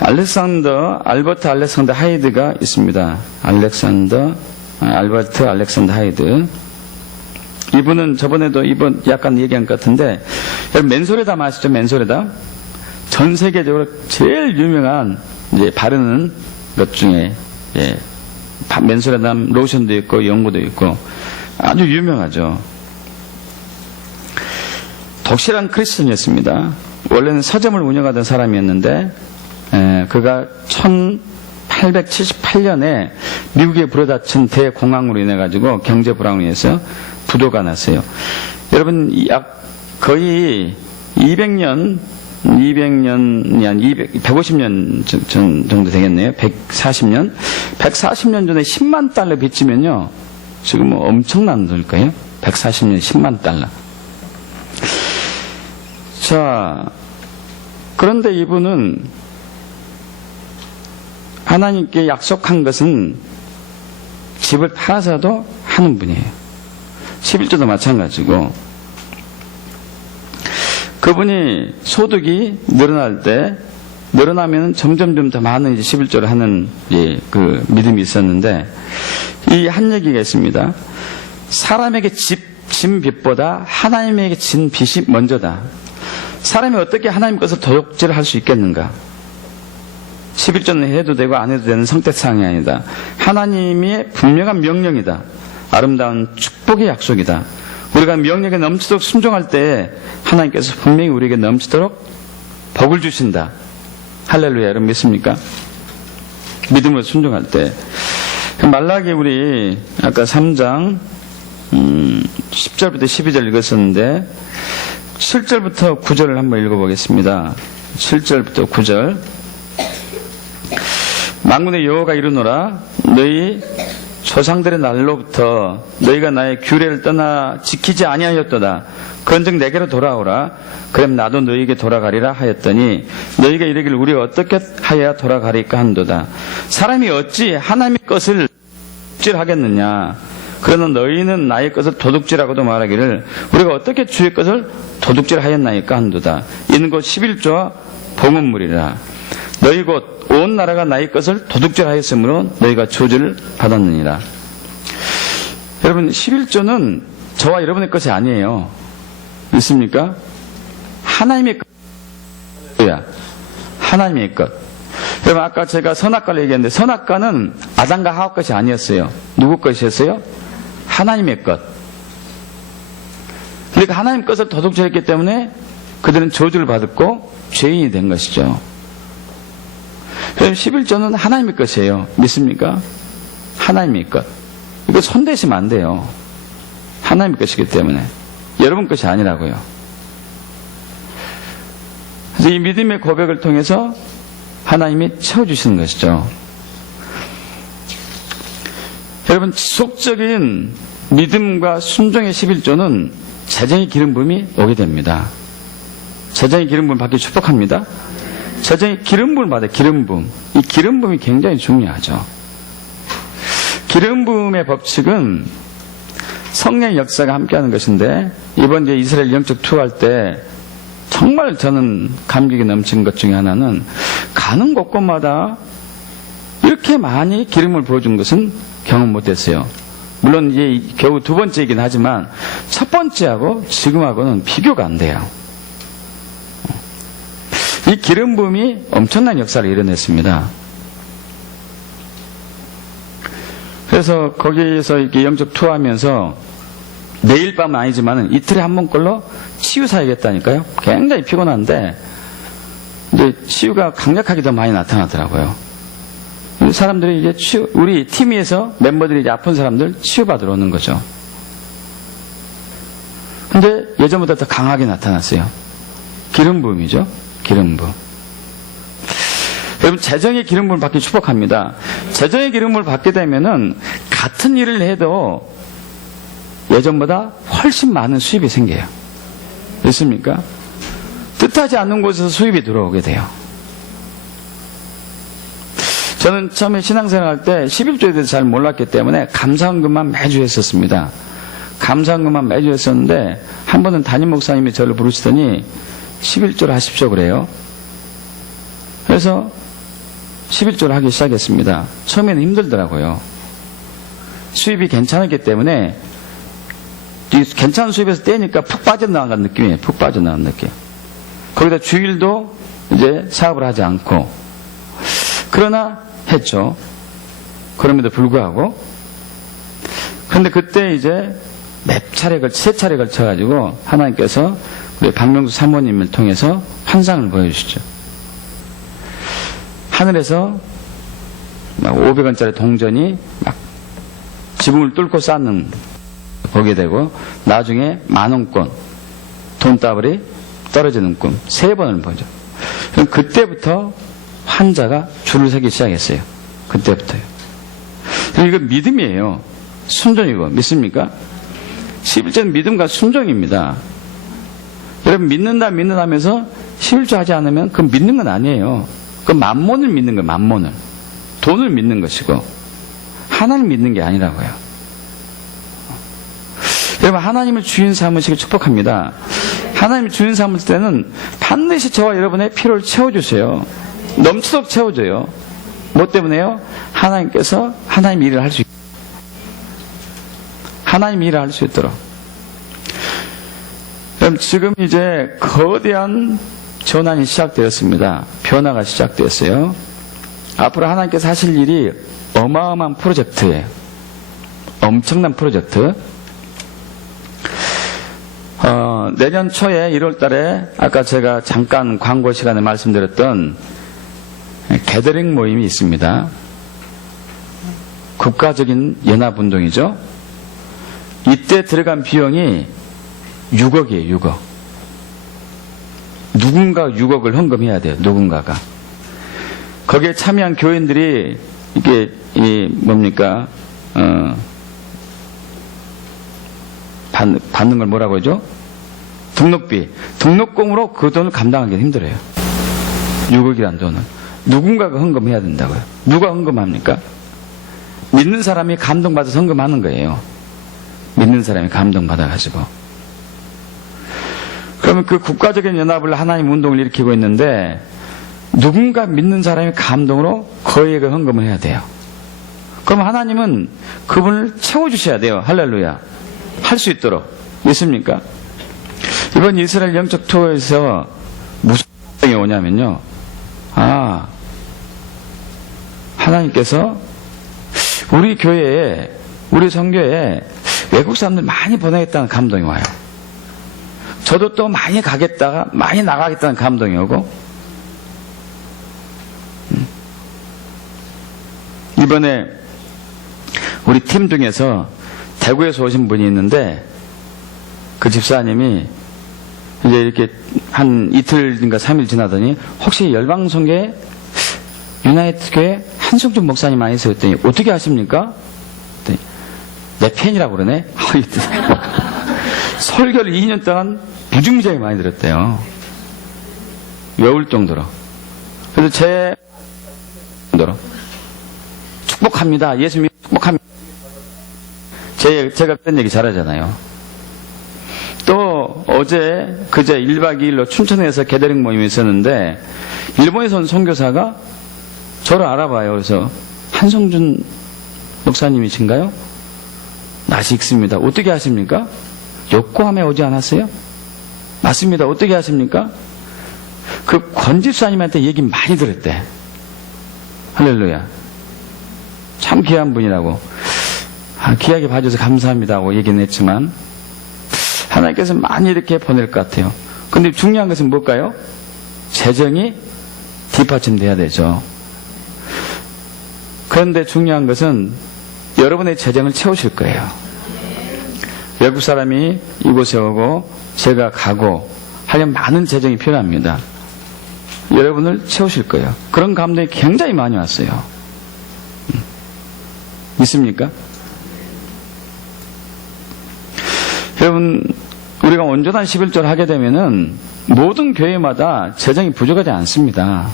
알버트 알렉산더 하이드가 있습니다. 알버트 알렉산더 하이드. 이분은 저번에도 이번 약간 얘기한 것 같은데, 여러분 맨소레담 아시죠? 맨소레담? 전 세계적으로 제일 유명한 이제 바르는 것 중에, 예, 맨소레담 로션도 있고 연고도 있고 아주 유명하죠. 독실한 크리스천이었습니다. 원래는 서점을 운영하던 사람이었는데, 그가 1878년에 미국에 불어닥친 대공황으로 인해 가지고 경제 불황으로 인해서 부도가 났어요. 여러분, 약 거의 150년 정도 되겠네요. 140년 전에 10만 달러 빚지면요, 지금 엄청난 돈일 거예요. 140년 10만 달러. 자, 그런데 이분은 하나님께 약속한 것은 집을 팔아서도 하는 분이에요. 11조도 마찬가지고, 그분이 소득이 늘어나면 점점 더 많은 이제 11조를 하는 그 믿음이 있었는데, 이 한 얘기가 있습니다. 사람에게 진 빚보다 하나님에게 진 빚이 먼저다. 사람이 어떻게 하나님 것을 도둑질을 할 수 있겠는가? 11조는 해도 되고 안 해도 되는 선택사항이 아니다. 하나님의 분명한 명령이다. 아름다운 축복의 약속이다. 우리가 명령에 넘치도록 순종할 때 하나님께서 분명히 우리에게 넘치도록 복을 주신다. 할렐루야. 여러분 믿습니까? 믿음으로 순종할 때. 말라기 우리 아까 3장 10절부터 12절 읽었었는데 7절부터 9절을 한번 읽어보겠습니다. 7절부터 9절. 만군의 여호와가 이르노라. 너희 조상들의 날로부터 너희가 나의 규례를 떠나 지키지 아니하였도다. 그런즉 내게로 돌아오라. 그럼 나도 너희에게 돌아가리라 하였더니 너희가 이르기를 우리가 어떻게 하여야 돌아가리까 한도다. 사람이 어찌 하나님의 것을 도둑질하겠느냐. 그러나 너희는 나의 것을 도둑질하고도 말하기를 우리가 어떻게 주의 것을 도둑질하였나이까 한도다. 이는 곧 11조와 봉헌물이라. 너희 곧 온 나라가 나의 것을 도둑질하였으므로 너희가 저주를 받았느니라. 여러분, 11조는 저와 여러분의 것이 아니에요. 믿습니까? 하나님의 것이야. 하나님의 것. 여러분, 아까 제가 선악과를 얘기했는데 선악과는 아담과 하와 것이 아니었어요. 누구 것이었어요? 하나님의 것. 그러니까 하나님 것을 도둑질했기 때문에 그들은 저주를 받았고 죄인이 된 것이죠. 그럼 11조는 하나님의 것이에요. 믿습니까? 하나님의 것. 이거 손대시면 안 돼요. 하나님의 것이기 때문에. 여러분 것이 아니라고요. 그래서 이 믿음의 고백을 통해서 하나님이 채워주시는 것이죠. 여러분, 지속적인 믿음과 순종의 11조는 재정의 기름 부음이 오게 됩니다. 재정의 기름 부음 받기 축복합니다. 재정의 기름 부음을 받아요. 기름 부음. 이 기름 부음이 굉장히 중요하죠. 기름 부음의 법칙은 성령의 역사가 함께하는 것인데, 이번 이제 이스라엘 영적 투어할 때 정말 저는 감격이 넘친 것 중에 하나는 가는 곳곳마다 이렇게 많이 기름을 부어준 것은 경험 못했어요. 물론 이제 겨우 두 번째이긴 하지만 첫 번째하고 지금하고는 비교가 안 돼요. 이 기름 부음이 엄청난 역사를 이뤄냈습니다. 그래서 거기에서 이렇게 영적 투어하면서 매일 밤은 아니지만 이틀에 한 번꼴로 치유 사야겠다니까요. 굉장히 피곤한데 이제 치유가 강력하게 더 많이 나타나더라고요. 사람들이 이제 우리 팀에서 멤버들이 이제 아픈 사람들 치유받으러 오는 거죠. 근데 예전보다 더 강하게 나타났어요. 기름 부음이죠. 기름 부음. 여러분, 재정의 기름 부음을 받기 축복합니다. 재정의 기름 부음을 받게 되면은 같은 일을 해도 예전보다 훨씬 많은 수입이 생겨요. 있습니까? 뜻하지 않는 곳에서 수입이 들어오게 돼요. 저는 처음에 신앙생활 할 때 11조에 대해서 잘 몰랐기 때문에 감사헌금만 매주 했었습니다. 감사헌금만 매주 했었는데 한 번은 담임 목사님이 저를 부르시더니 11조를 하십시오 그래요. 그래서 11조를 하기 시작했습니다. 처음에는 힘들더라고요. 수입이 괜찮았기 때문에 괜찮은 수입에서 떼니까 푹 빠져나간 느낌이에요. 푹 빠져나간 느낌. 거기다 주일도 이제 사업을 하지 않고 그러나 했죠. 그럼에도 불구하고 그런데 그때 이제 세 차례 걸쳐가지고 하나님께서 우리 박명수 사모님을 통해서 환상을 보여주시죠. 하늘에서 막 500원짜리 동전이 막 지붕을 뚫고 쌓는 보게 되고 나중에 만원권 돈다발이 떨어지는 꿈 3번을 보죠. 그럼 그때부터 환자가 줄을 서기 시작했어요. 그때부터요. 이거 믿음이에요. 순종이고 믿습니까? 11조는 믿음과 순종입니다. 여러분 믿는다 하면서 11조 하지 않으면 그건 믿는 건 아니에요. 그건 만몬을 믿는 거예요. 만몬을. 돈을 믿는 것이고 하나님 믿는 게 아니라고요. 여러분 하나님을 주인 삼으시길 축복합니다. 하나님을 주인 삼을 때는 반드시 저와 여러분의 필요를 채워주세요. 넘치도록 채워줘요. 뭐 때문에요? 하나님께서 하나님 일을 할 수 있도록. 하나님 일을 할 수 있도록. 그럼 지금 이제 거대한 전환이 시작되었습니다. 변화가 시작되었어요. 앞으로 하나님께서 하실 일이 어마어마한 프로젝트예요. 엄청난 프로젝트. 내년 초에 1월 달에 아까 제가 잠깐 광고 시간에 말씀드렸던 게더링 모임이 있습니다. 국가적인 연합운동이죠. 이때 들어간 비용이 6억이에요. 6억. 누군가 6억을 헌금해야 돼요. 누군가가. 거기에 참여한 교인들이 이게 뭡니까? 받는 걸 뭐라고 하죠? 등록비. 등록금으로 그 돈을 감당하기 힘들어요. 6억이란 돈은. 누군가가 헌금해야 된다고요. 누가 헌금합니까? 믿는 사람이 감동받아서 헌금하는 거예요. 믿는 사람이 감동받아가지고. 그러면 그 국가적인 연합을 하나님 운동을 일으키고 있는데 누군가 믿는 사람이 감동으로 거액을 헌금을 해야 돼요. 그럼 하나님은 그분을 채워주셔야 돼요. 할렐루야. 할 수 있도록. 믿습니까? 이번 이스라엘 영적 투어에서 무슨 일이 오냐면요. 하나님께서 우리 교회에, 우리 선교에 외국 사람들 많이 보내겠다는 감동이 와요. 저도 또 많이 가겠다가, 많이 나가겠다는 감동이 오고, 이번에 우리 팀 중에서 대구에서 오신 분이 있는데, 그 집사님이 이제 이렇게 한 이틀인가 3일 지나더니, 혹시 열방성교회 유나이트 교회 한승준 목사님 아니세요? 했더니, 어떻게 아십니까? 했더니, 내 팬이라고 그러네? 설교를 2년 동안 무지무지하게 많이 들었대요. 외울 정도로. 그래서 제 정도로. 축복합니다. 예수님 축복합니다. 제가 그런 얘기 잘하잖아요. 또 그제 1박 2일로 춘천에서 게더링 모임이 있었는데 일본에서 온 선교사가 저를 알아봐요. 그래서 한성준 목사님이신가요? 낯이 익습니다. 어떻게 아십니까? 요코하마에 오지 않았어요? 맞습니다. 어떻게 아십니까? 그 권집사님한테 얘기 많이 들었대. 할렐루야. 참 귀한 분이라고. 귀하게 봐줘서 감사합니다 하고 얘기는 했지만 하나님께서 많이 이렇게 보낼 것 같아요. 근데 중요한 것은 뭘까요? 재정이 뒷받침돼야 되죠. 그런데 중요한 것은 여러분의 재정을 채우실 거예요. 외국 사람이 이곳에 오고 제가 가고 하려면 많은 재정이 필요합니다. 여러분을 채우실 거예요. 그런 감동이 굉장히 많이 왔어요. 믿습니까? 여러분, 우리가 온전한 11조를 하게 되면은 모든 교회마다 재정이 부족하지 않습니다.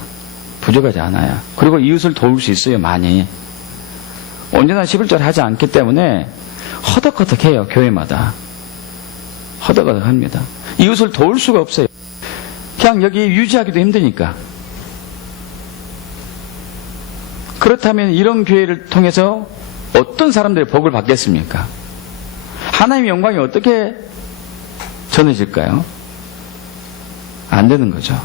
부족하지 않아요. 그리고 이웃을 도울 수 있어요, 많이. 온전한 11조를 하지 않기 때문에 허덕허덕해요, 교회마다. 허덕허덕합니다. 이웃을 도울 수가 없어요. 그냥 여기 유지하기도 힘드니까. 그렇다면 이런 교회를 통해서 어떤 사람들이 복을 받겠습니까? 하나님의 영광이 어떻게 전해질까요? 안 되는 거죠.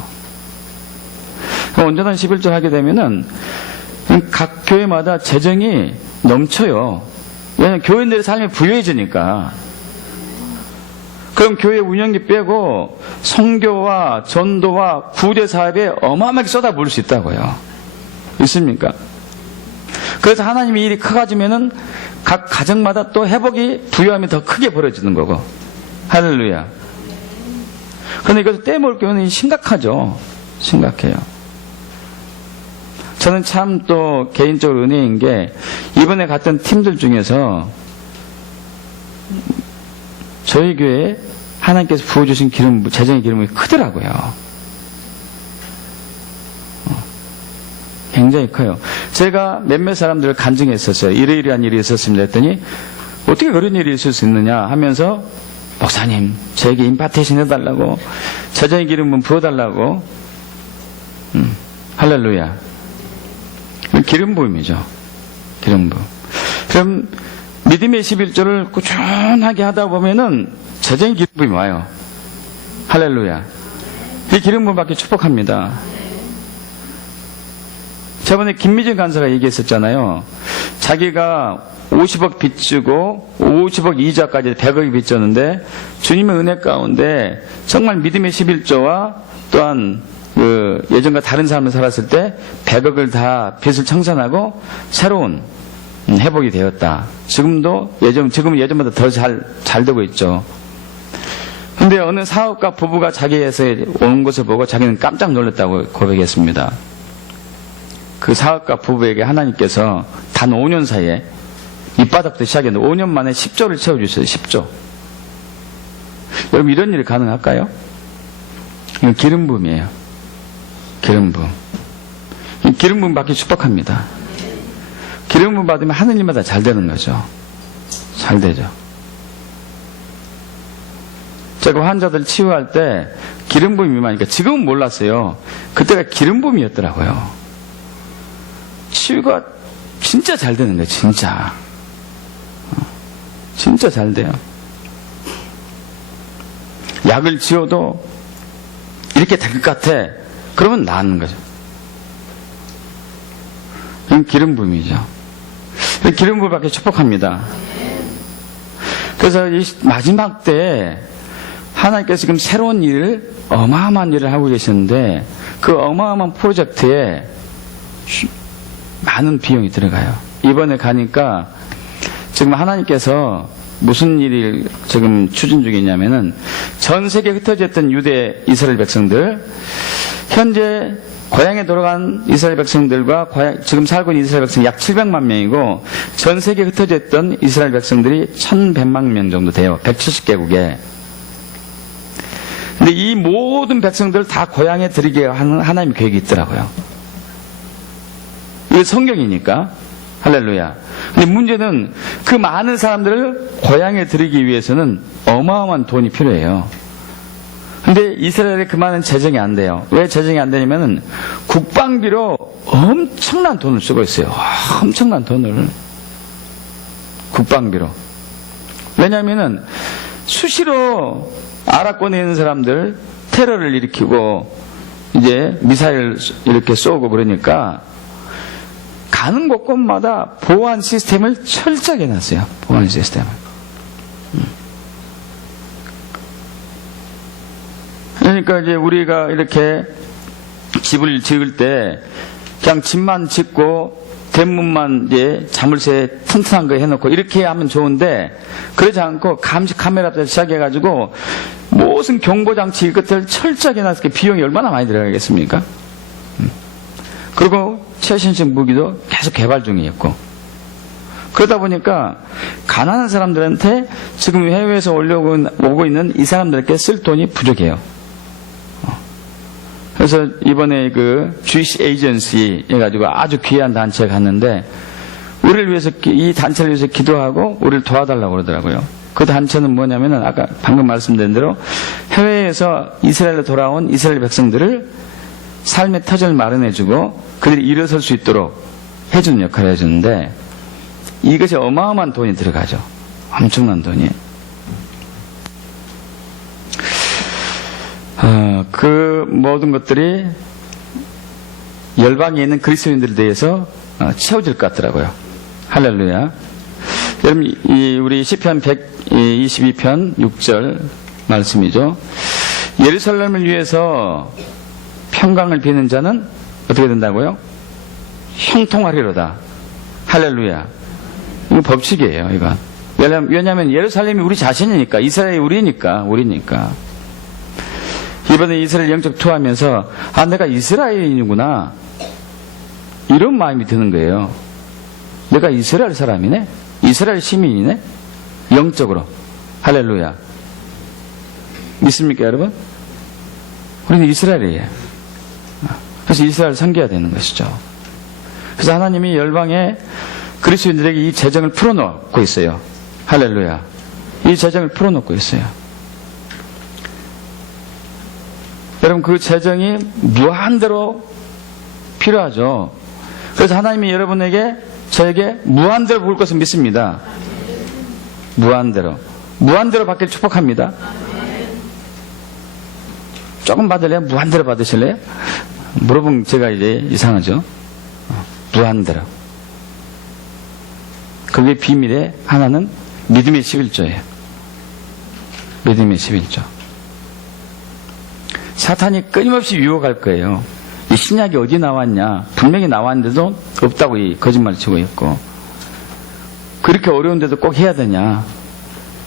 온전한 11조 하게 되면은 각 교회마다 재정이 넘쳐요. 왜냐하면 교인들의 삶이 부유해지니까. 그럼 교회 운영비 빼고 선교와 전도와 구제 사업에 어마어마하게 쏟아부을 수 있다고요. 있습니까? 그래서 하나님의 일이 커가지면은 각 가정마다 또 회복이 부유함이 더 크게 벌어지는 거고. 할렐루야. 그런데 이것을 떼먹을 경우는 심각하죠. 심각해요. 저는 참 또 개인적으로 은혜인 게 이번에 갔던 팀들 중에서 저희 교회에 하나님께서 부어주신 기름, 재정의 기름이 크더라고요. 굉장히 커요. 제가 몇몇 사람들을 간증했었어요. 이러이러한 일이 있었습니다 했더니 어떻게 그런 일이 있을 수 있느냐 하면서 목사님 저에게 임파테이션 해달라고 재정의 기름은 부어달라고 할렐루야. 기름 부음이죠. 기름 부음. 그럼 믿음의 11조를 꾸준하게 하다 보면은 재정의 기름 부음이 와요. 할렐루야. 이 기름 부음 받기 축복합니다. 저번에 김미진 간사가 얘기했었잖아요. 자기가 50억 빚지고 50억 이자까지 100억이 빚졌는데 주님의 은혜 가운데 정말 믿음의 11조와 또한 예전과 다른 삶을 살았을 때 100억을 다 빚을 청산하고 새로운 회복이 되었다. 지금은 예전보다 더 잘 되고 있죠. 근데 어느 사업가 부부가 자기에서 온 것을 보고 자기는 깜짝 놀랐다고 고백했습니다. 그 사업가 부부에게 하나님께서 단 5년 사이에 밑바닥부터 시작했는데 5년 만에 10조를 채워주셨어요. 10조. 여러분 이런 일이 가능할까요? 이건 기름 부음이에요. 기름 부음. 기름 부음 받기 축복합니다. 기름 부음 받으면 하느님마다 잘 되는 거죠. 잘 되죠. 제가 환자들 치유할 때 기름 부음이 많으니까 지금은 몰랐어요. 그때가 기름 부음이었더라고요. 치유가 진짜 잘 되는 거예요. 진짜. 진짜 잘 돼요. 약을 지어도 이렇게 될 것 같아. 그러면 나는 거죠. 이건 기름 부음이죠. 기름 부음 받기 축복합니다. 그래서 이 마지막 때 하나님께서 지금 새로운 일을 어마어마한 일을 하고 계시는데 그 어마어마한 프로젝트에 많은 비용이 들어가요. 이번에 가니까 지금 하나님께서 무슨 일을 지금 추진 중이냐면은 전 세계에 흩어져 있던 유대 이스라엘 백성들, 현재 고향에 돌아간 이스라엘 백성들과 지금 살고 있는 이스라엘 백성 약 700만 명이고 전 세계에 흩어져 있던 이스라엘 백성들이 1100만 명 정도 돼요. 170개국에. 근데 이 모든 백성들을 다 고향에 들이게 하는 하나님의 계획이 있더라고요. 이게 성경이니까. 할렐루야. 근데 문제는 그 많은 사람들을 고향에 들이기 위해서는 어마어마한 돈이 필요해요. 근데 이스라엘에 그 많은 재정이 안 돼요. 왜 재정이 안 되냐면은 국방비로 엄청난 돈을 쓰고 있어요. 엄청난 돈을. 국방비로. 왜냐면은 수시로 아랍권에 있는 사람들 테러를 일으키고 이제 미사일 이렇게 쏘고 그러니까 가는 곳곳마다 보안 시스템을 철저하게 해놨어요. 보안 시스템을. 그러니까 이제 우리가 이렇게 집을 지을 때 그냥 집만 짓고 대문만 이제 자물쇠 튼튼한 거 해놓고 이렇게 하면 좋은데, 그러지 않고 감시 카메라부터 시작해가지고 무슨 경보장치 이것들 철저하게 해놨을 때 비용이 얼마나 많이 들어가겠습니까? 그리고 최신식 무기도 계속 개발 중이었고, 그러다 보니까 가난한 사람들한테 지금 해외에서 오고 있는 이 사람들에게 쓸 돈이 부족해요. 그래서 이번에 그 Jewish Agency 해가지고 아주 귀한 단체에 갔는데, 우리를 위해서, 이 단체를 위해서 기도하고 우리를 도와달라고 그러더라고요. 그 단체는 뭐냐면은 아까 방금 말씀드린 대로 해외에서 이스라엘로 돌아온 이스라엘 백성들을 삶의 터전을 마련해주고 그들이 일어설 수 있도록 해주는 역할을 해주는데, 이것이 어마어마한 돈이 들어가죠. 엄청난 돈이. 그 모든 것들이 열방에 있는 그리스도인들에 대해서 채워질 것 같더라고요. 할렐루야. 여러분, 우리 시편 122편 6절 말씀이죠. 예루살렘을 위해서 평강을 비는 자는 어떻게 된다고요? 형통하리로다. 할렐루야. 이건 법칙이에요, 이건. 왜냐하면 예루살렘이 우리 자신이니까, 이스라엘이 우리니까. 이번에 이스라엘 영적 투하하면서, 아, 내가 이스라엘인이구나, 이런 마음이 드는 거예요. 내가 이스라엘 사람이네? 이스라엘 시민이네? 영적으로. 할렐루야. 믿습니까, 여러분? 우리는 이스라엘이에요. 그래서 이스라엘을 섬겨야 되는 것이죠. 그래서 하나님이 열방에 그리스도인들에게 이 재정을 풀어놓고 있어요. 할렐루야. 이 재정을 풀어놓고 있어요. 여러분, 그 재정이 무한대로 필요하죠. 그래서 하나님이 여러분에게, 저에게 무한대로 부을 것을 믿습니다. 무한대로 받기를 축복합니다. 조금 받을래요? 무한대로 받으실래요? 물어보면 제가 이제 이상하죠. 무한대로. 그게 비밀의 하나는 믿음의 11조예요. 믿음의 11조. 사탄이 끊임없이 유혹할 거예요. 이 신약이 어디 나왔냐? 분명히 나왔는데도 없다고 이 거짓말 치고 있고, 그렇게 어려운데도 꼭 해야 되냐?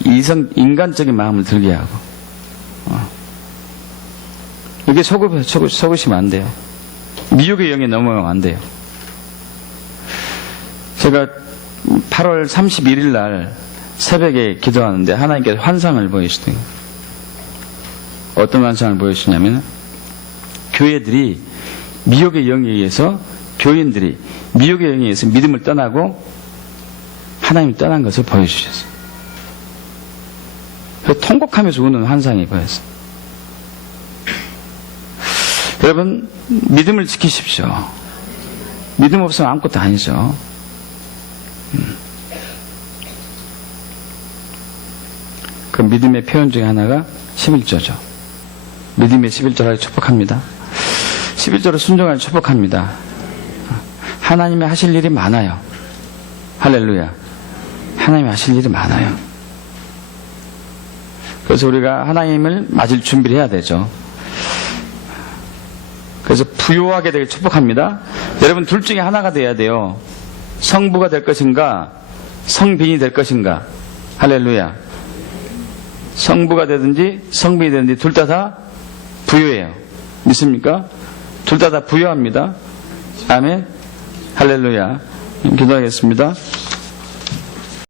인간적인 마음을 들게 하고, 이게 속으시면 안 돼요. 미혹의 영에 넘어가면 안 돼요. 제가 8월 31일 날 새벽에 기도하는데 하나님께서 환상을 보여주시더니, 어떤 환상을 보여주시냐면, 교회들이 미혹의 영에 의해서, 교인들이 미혹의 영에 의해서 믿음을 떠나고 하나님을 떠난 것을 보여주셨어요. 그래서 통곡하면서 우는 환상이 보였어요. 여러분, 믿음을 지키십시오. 믿음 없으면 아무것도 아니죠. 그 믿음의 표현 중에 하나가 11조죠. 믿음의 11조를 축복합니다. 11조를 순종하여 축복합니다. 하나님이 하실 일이 많아요. 할렐루야. 하나님이 하실 일이 많아요. 그래서 우리가 하나님을 맞을 준비를 해야 되죠. 그래서 부요하게 되길 축복합니다. 여러분, 둘 중에 하나가 돼야 돼요. 성부가 될 것인가, 성빈이 될 것인가. 할렐루야. 성부가 되든지 성빈이 되든지 둘 다 부요해요. 믿습니까? 둘 다 부요합니다. 아멘. 할렐루야. 기도하겠습니다.